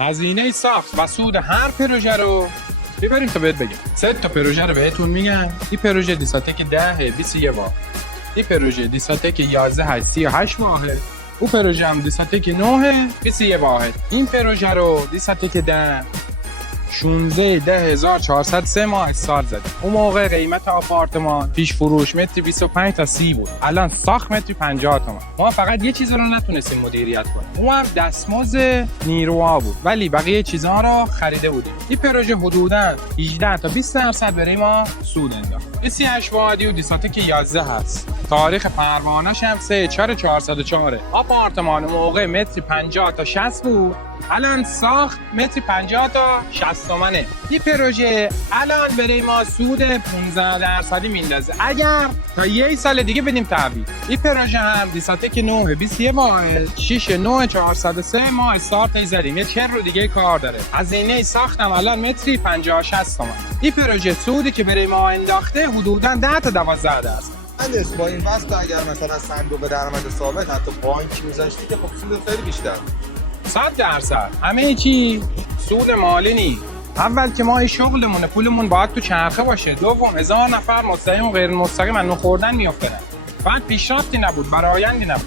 هزینه ساخت و سود هر پروژه رو ببریم تا بهت بگم. 3 تا پروژه رو بهتون میگم. این پروژه دیساتک 10 21 واحد. این پروژه دیساتک 11 38 واحد. اون پروژه هم دیساتک 9 21 واحد. این پروژه رو دیساتک 10 16,403 ماه استارت زده. اون موقع قیمت آپارتمان پیش فروش متری 25 تا 30 بود. الان ساخت متری 50 تومن. ما فقط یه چیز رو نتونستیم مدیریت کنیم. اون هم دستمزد نیروها بود. ولی بقیه چیزها رو خریده بودیم. این پروژه حدوداً 18 تا 20% برای ما سود انداخت. 38 واحدی و دیساتک 11 هست. تاریخ پروانه‌ش هم 3/4/404. آپارتمان موقع متری 50 تا 60 بود. الان ساخت متری 50 تا 60 تومنه. این پروژه الان برای ما سود 15% میندازه اگر تا 1 سال دیگه بدیم تحویل. این پروژه هم دیساتک 9 21 واحد 6,403 ماه استارت زدیم. یه 40 رو دیگه کار داره. هزینه ساختم الان متری 50 60 تومن. این پروژه سودی که برای ما انداخته حدوداً 10 تا 12 است. مهندس با این واسه اگر مثلا صندوق درآمد ثابت حتی بانک میذاشتی که خب سود خیلی بیشتر. 100% همه چی سود مالی نی. اول که ما این شغلمونه، پولمون باید تو چرخه باشه. دوم 1000 نفر مستقیم و غیر مستقیم از خوردن میافتن. بعد پیشرفتی نبود، برآیندی نبود.